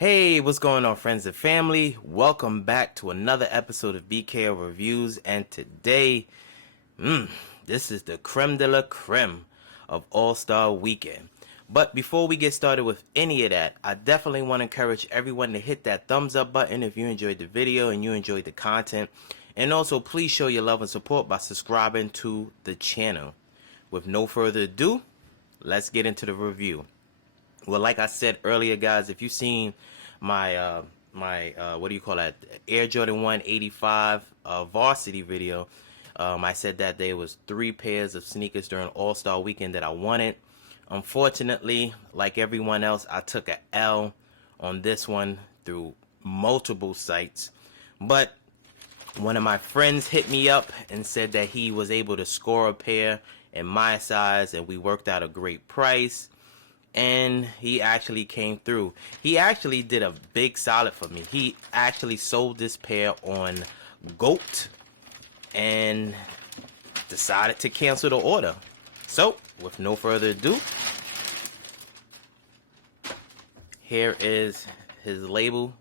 Hey, what's going on, friends and family? Welcome back to another episode of BKO Reviews, and today, this is the creme de la creme of All-Star Weekend. But before we get started with any of that, I definitely want to encourage everyone to hit that thumbs up button if you enjoyed the video and you enjoyed the content. And also, please show your love and support by subscribing to the channel. With no further ado, let's get into the review. Well, like I said earlier, guys, if you've seen my what do you call that, Air Jordan 1 85 varsity video, I said that there was 3 pairs of sneakers during All-Star Weekend that I wanted. Unfortunately, like everyone else, I took a L on this one through multiple sites. But one of my friends hit me up and said that he was able to score a pair in my size, and we worked out a great price. And he actually came through. He actually did a big solid for me. He actually sold this pair on GOAT and decided to cancel the order. So, with no further ado, here is his label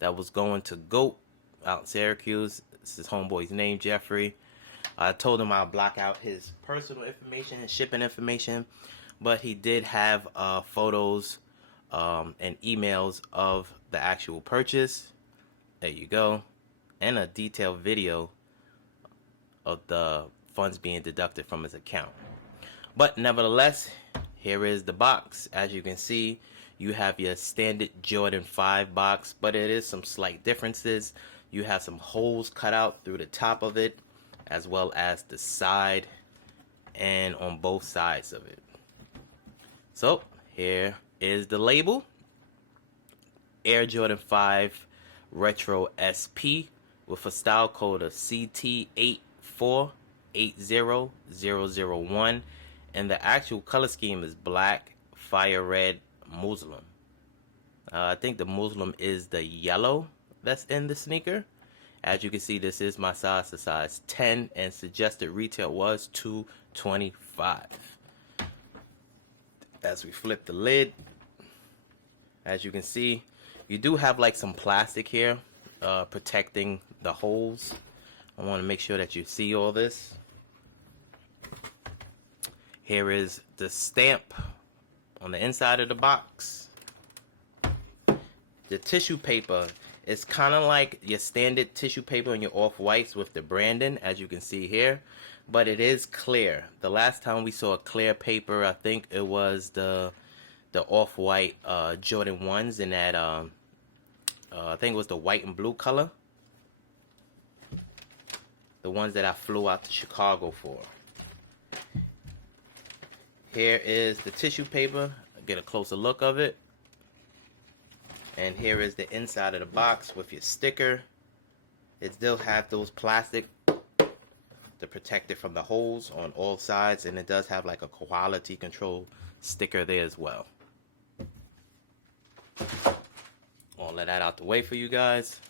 that was going to GOAT out in Syracuse. It's his homeboy's name, Jeffrey. I told him I'll block out his personal information and shipping information, but he did have photos and emails of the actual purchase. There you go. And a detailed video of the funds being deducted from his account. But nevertheless, here is the box. As you can see, you have your standard Jordan 5 box, but it is some slight differences. You have some holes cut out through the top of it, as well as the side and on both sides of it. So, here is the label. Air Jordan 5 Retro SP with a style code of CT8480001. And the actual color scheme is black, fire red, Muslim. I think the Muslim is the yellow that's in the sneaker. As you can see, this is my size, the size 10, and suggested retail was $225. As we flip the lid, as you can see, you do have like some plastic here protecting the holes. I want to make sure that you see all this. Here is the stamp on the inside of the box. The tissue paper is kind of like your standard tissue paper on your off-whites with the branding, as you can see here. But it is clear. The last time we saw a clear paper, I think it was the off-white Jordan 1s in that, I think it was the white and blue color. The ones that I flew out to Chicago for. Here is the tissue paper. Get a closer look of it. And here is the inside of the box with your sticker. It still has those plastic to protect it from the holes on all sides, and it does have like a quality control sticker there as well. I'll let that out the way for you guys.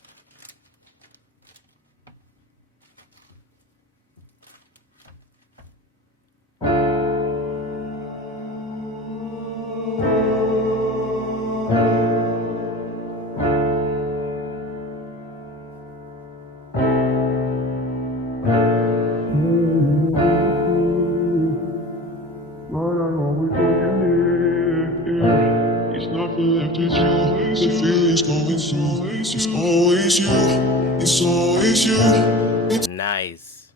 The feeling's going through. It's always you. It's always you. Nice.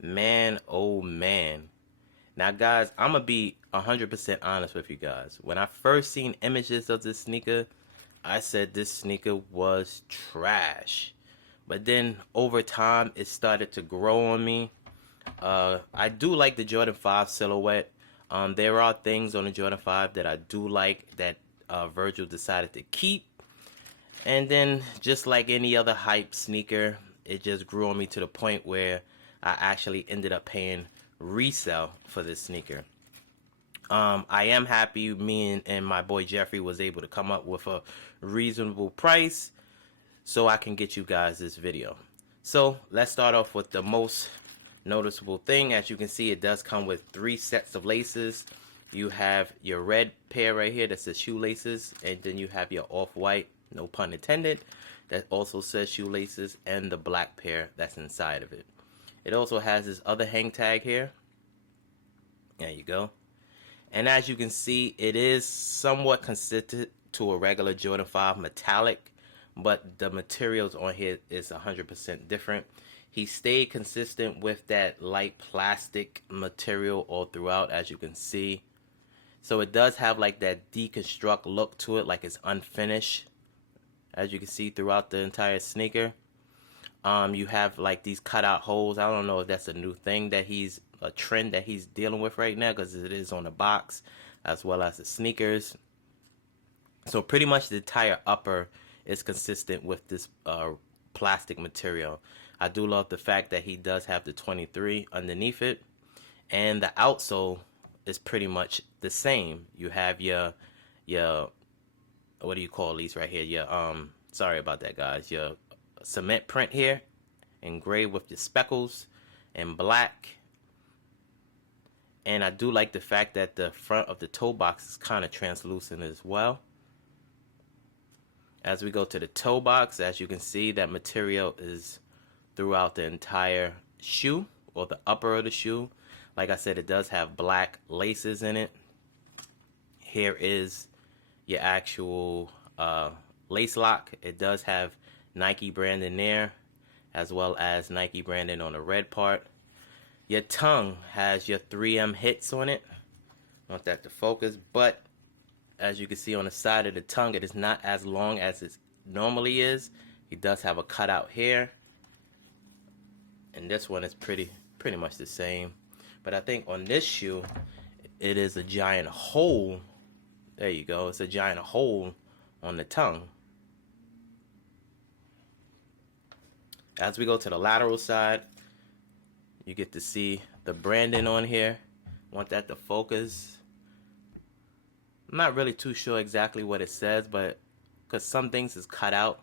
Man, oh man. Now guys, I'm gonna be 100% honest with you guys. When I first seen images of this sneaker, I said this sneaker was trash. But then over time, it started to grow on me. I do like the Jordan 5 silhouette. There are things on the Jordan 5 that I do like that Virgil decided to keep. And then, just like any other hype sneaker, it just grew on me to the point where I actually ended up paying resale for this sneaker. I am happy me and my boy Jeffrey was able to come up with a reasonable price so I can get you guys this video. So let's start off with the most noticeable thing. As you can see, it does come with 3 sets of laces. You have your red pair right here that says Shoelaces, and then you have your off-white no pun intended, that also says Shoelaces, and the black pair that's inside of it. It also has this other hang tag here. There you go. And as you can see, it is somewhat consistent to a regular Jordan 5 metallic, but the materials on here is 100% different. He stayed consistent with that light plastic material all throughout, as you can see. So it does have like that deconstruct look to it, like it's unfinished, as you can see throughout the entire sneaker. You have like these cutout holes. I don't know if that's a new thing that a trend that he's dealing with right now, because it is on the box as well as the sneakers. So pretty much the entire upper is consistent with this plastic material. I do love the fact that he does have the 23 underneath it, and the outsole is pretty much the same. You have your what do you call these right here? Your sorry about that, guys. Your cement print here, engraved with the speckles in black. And I do like the fact that the front of the toe box is kind of translucent as well. As we go to the toe box, as you can see, that material is throughout the entire shoe, or the upper of the shoe. Like I said, it does have black laces in it. Here is your actual lace lock. It does have Nike branding there, as well as Nike branding on the red part. Your tongue has your 3M hits on it. I want that to focus, but as you can see on the side of the tongue, it is not as long as it normally is. He does have a cutout here, and this one is pretty much the same. But I think on this shoe, it is a giant hole. There you go. It's a giant hole on the tongue. As we go to the lateral side, you get to see the branding on here. Want that to focus. I'm not really too sure exactly what it says, but because some things is cut out.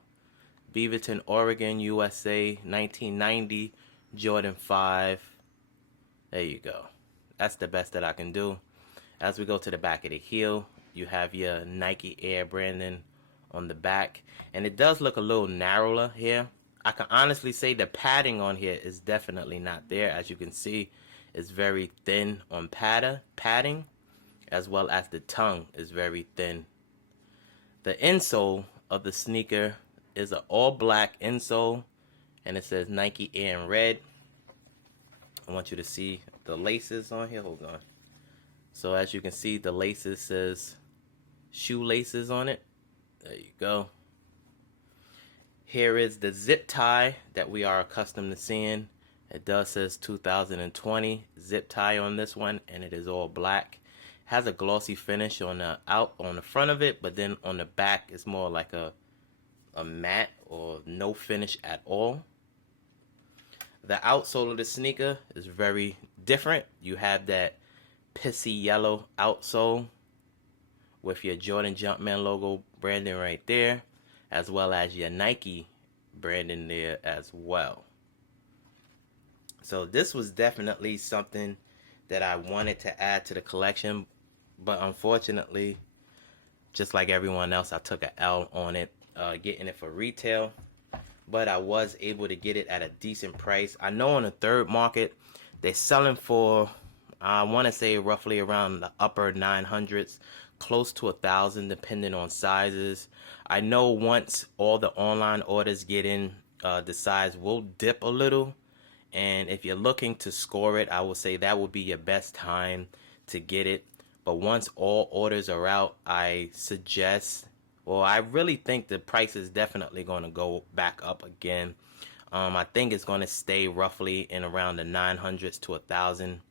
Beaverton, Oregon, USA, 1990, Jordan 5. There you go. That's the best that I can do. As we go to the back of the heel, you have your Nike Air branding on the back. And it does look a little narrower here. I can honestly say the padding on here is definitely not there. As you can see, it's very thin on padding, as well as the tongue is very thin. The insole of the sneaker is an all black insole, and it says Nike Air in red. I want you to see the laces on here. Hold on. So as you can see, the laces says Shoelaces on it. There you go. Here is the zip tie that we are accustomed to seeing. It does says 2020 zip tie on this one, and it is all black. Has a glossy finish on the front of it, but then on the back it's more like a matte or no finish at all. The outsole of the sneaker is very different. You have that pissy yellow outsole with your Jordan Jumpman logo branding right there, as well as your Nike branding there as well. So this was definitely something that I wanted to add to the collection, but unfortunately, just like everyone else, I took an L on it, getting it for retail. But I was able to get it at a decent price. I know on the third market, they're selling for, I want to say roughly around the upper 900s, close to 1,000 depending on sizes. I know once all the online orders get in, the size will dip a little. And if you're looking to score it, I would say that would be your best time to get it. But once all orders are out, I suggest, well, I really think the price is definitely going to go back up again. I think it's going to stay roughly in around the 900s to 1,000.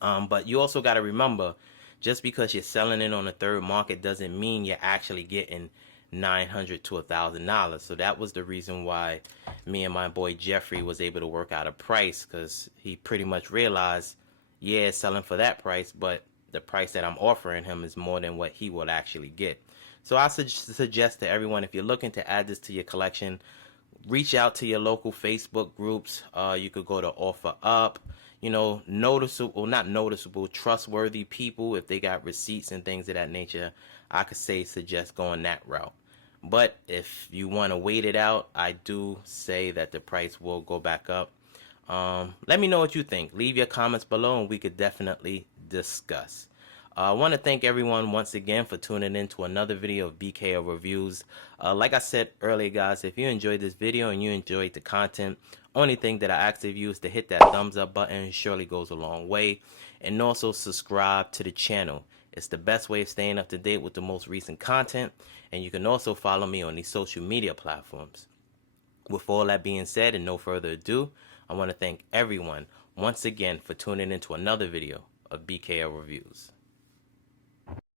But you also got to remember, just because you're selling it on the third market doesn't mean you're actually getting $900 to $1,000. So that was the reason why me and my boy Jeffrey was able to work out a price, because he pretty much realized, yeah, it's selling for that price, but the price that I'm offering him is more than what he would actually get. So I suggest to everyone, if you're looking to add this to your collection, reach out to your local Facebook groups. You could go to Offer Up. You know, not noticeable, trustworthy people, if they got receipts and things of that nature, I could suggest going that route. But if you want to wait it out, I do say that the price will go back up. Let me know what you think. Leave your comments below and we could definitely discuss. I want to thank everyone once again for tuning in to another video of BKO Reviews. Like I said earlier, guys, if you enjoyed this video and you enjoyed the content, only thing that I ask of you is to hit that thumbs up button. It surely goes a long way. And also subscribe to the channel. It's the best way of staying up to date with the most recent content. And you can also follow me on these social media platforms. With all that being said and no further ado, I want to thank everyone once again for tuning into another video of BKO Reviews.